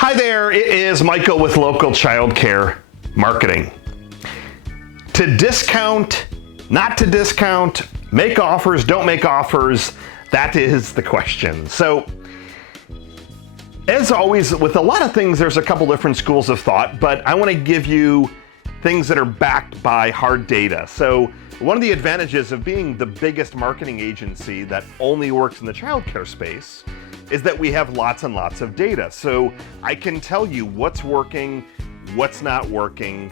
Hi there, it is Michael with Local Child Care Marketing. To discount, not to discount, make offers, don't make offers, that is the question. So, as always, with a lot of things, there's a couple different schools of thought, but I want to give you things that are backed by hard data. So, one of the advantages of being the biggest marketing agency that only works in the childcare space is that we have lots and lots of data. So I can tell you what's working, what's not working,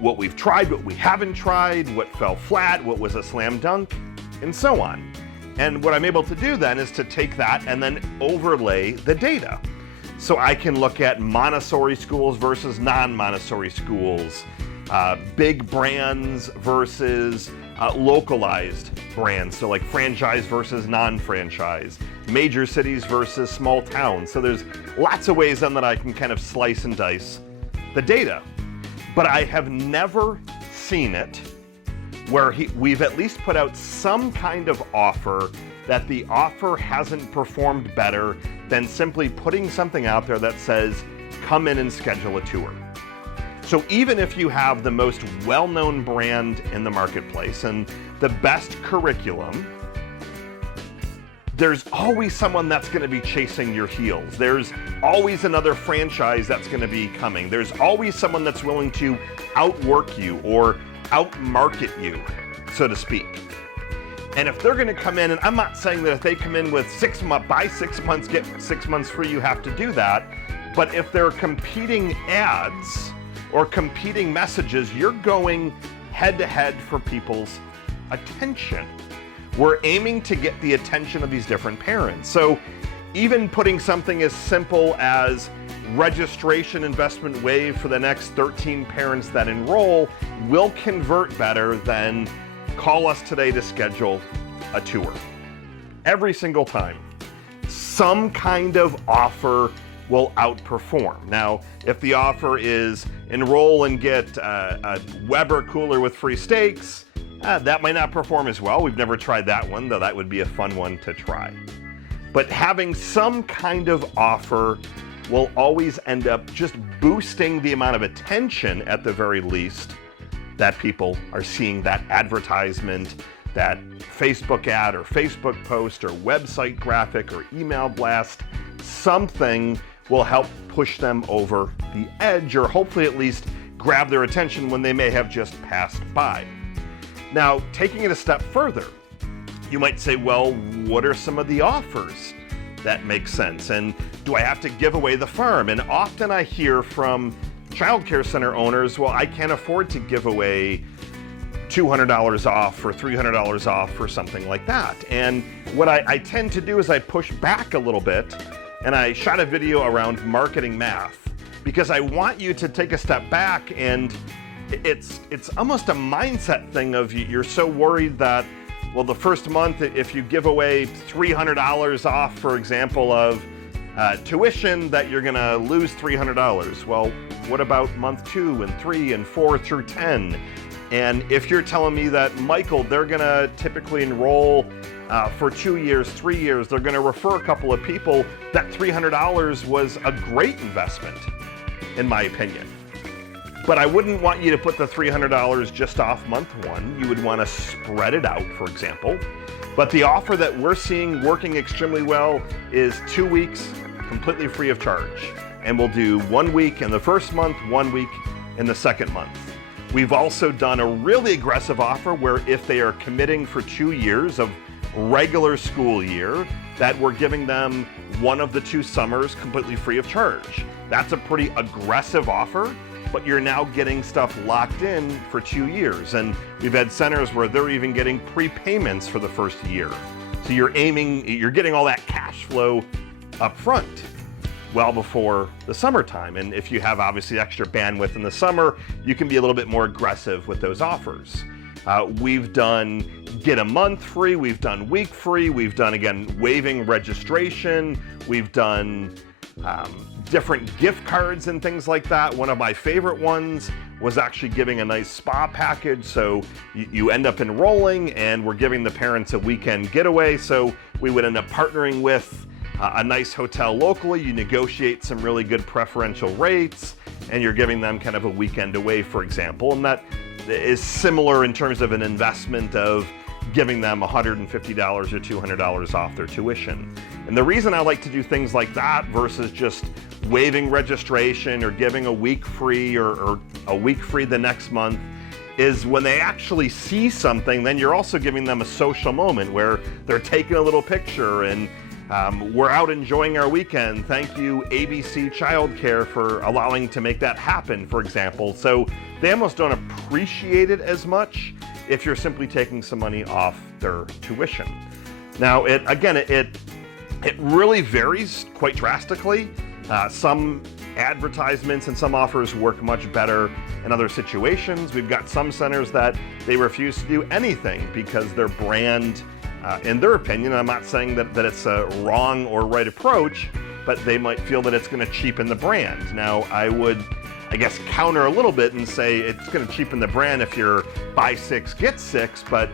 what we've tried, what we haven't tried, what fell flat, what was a slam dunk, and so on. And what I'm able to do then is to take that and then overlay the data. So I can look at Montessori schools versus non-Montessori schools, big brands versus localized brands, so like franchise versus non-franchise, major cities versus small towns. So there's lots of ways then that I can kind of slice and dice the data. But I have never seen it where we've at least put out some kind of offer that the offer hasn't performed better than simply putting something out there that says, come in and schedule a tour. So even if you have the most well-known brand in the marketplace and the best curriculum, there's always someone that's going to be chasing your heels. There's always another franchise that's going to be coming. There's always someone that's willing to outwork you or outmarket you, so to speak. And if they're going to come in, and I'm not saying that if they come in with buy 6 months, get 6 months free, you have to do that. But if they're competing ads or competing messages, you're going head to head for people's attention. We're aiming to get the attention of these different parents. So even putting something as simple as registration investment waive for the next 13 parents that enroll will convert better than call us today to schedule a tour. Every single time, some kind of offer will outperform. Now, if the offer is enroll and get a Weber cooler with free steaks, that might not perform as well. We've never tried that one, though that would be a fun one to try. But having some kind of offer will always end up just boosting the amount of attention, at the very least, that people are seeing that advertisement, that Facebook ad or Facebook post or website graphic or email blast. Something will help push them over the edge, or hopefully at least grab their attention when they may have just passed by. Now, taking it a step further, you might say, well, what are some of the offers that make sense? And do I have to give away the farm? And often I hear from childcare center owners, well, I can't afford to give away $200 off or $300 off or something like that. And what I tend to do is I push back a little bit, and I shot a video around marketing math, because I want you to take a step back, and it's almost a mindset thing of you're so worried that, well, the first month, if you give away $300 off, for example, of tuition, that you're gonna lose $300. Well, what about month 2 and 3 and 4 through 10? And if you're telling me that, Michael, they're gonna typically enroll for 2 years, 3 years, they're gonna refer a couple of people, that $300 was a great investment, in my opinion. But I wouldn't want you to put the $300 just off month 1. You would want to spread it out, for example. But the offer that we're seeing working extremely well is 2 weeks completely free of charge. And we'll do 1 week in the first month, 1 week in the second month. We've also done a really aggressive offer where if they are committing for 2 years of regular school year, that we're giving them one of the 2 summers completely free of charge. That's a pretty aggressive offer, but you're now getting stuff locked in for 2 years. And we've had centers where they're even getting prepayments for the first year. So you're getting all that cash flow up front well before the summertime. And if you have obviously extra bandwidth in the summer, you can be a little bit more aggressive with those offers. We've done get a month free, we've done week free, we've done, again, waiving registration, we've done different gift cards and things like that. One of my favorite ones was actually giving a nice spa package. So you end up enrolling and we're giving the parents a weekend getaway. So we would end up partnering with a nice hotel locally, you negotiate some really good preferential rates, and you're giving them kind of a weekend away, for example. And that is similar in terms of an investment of giving them $150 or $200 off their tuition. And the reason I like to do things like that versus just waiving registration or giving a week free or a week free the next month is when they actually see something, then you're also giving them a social moment where they're taking a little picture and we're out enjoying our weekend. Thank you, ABC Childcare, for allowing to make that happen, for example. So they almost don't appreciate it as much if you're simply taking some money off their tuition. Now, it really varies quite drastically. Some advertisements and some offers work much better in other situations. We've got some centers that they refuse to do anything because their brand, in their opinion, I'm not saying that it's a wrong or right approach, but they might feel that it's going to cheapen the brand. Now, I would, I guess, counter a little bit and say it's going to cheapen the brand if you're buy 6, get 6, but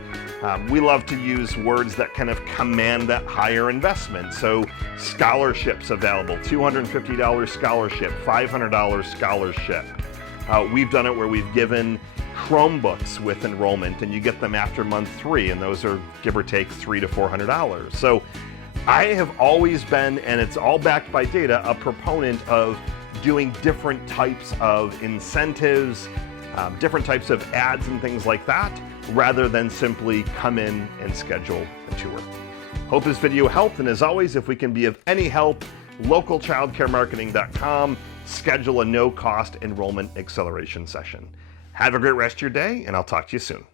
we love to use words that kind of command that higher investment. So scholarships available, $250 scholarship, $500 scholarship. We've done it where we've given Chromebooks with enrollment, and you get them after month 3, and those are give or take $300 to $400. So I have always been, and it's all backed by data, a proponent of doing different types of incentives, different types of ads and things like that, rather than simply come in and schedule a tour. Hope this video helped, and as always, if we can be of any help, localchildcaremarketing.com, schedule a no-cost enrollment acceleration session. Have a great rest of your day, and I'll talk to you soon.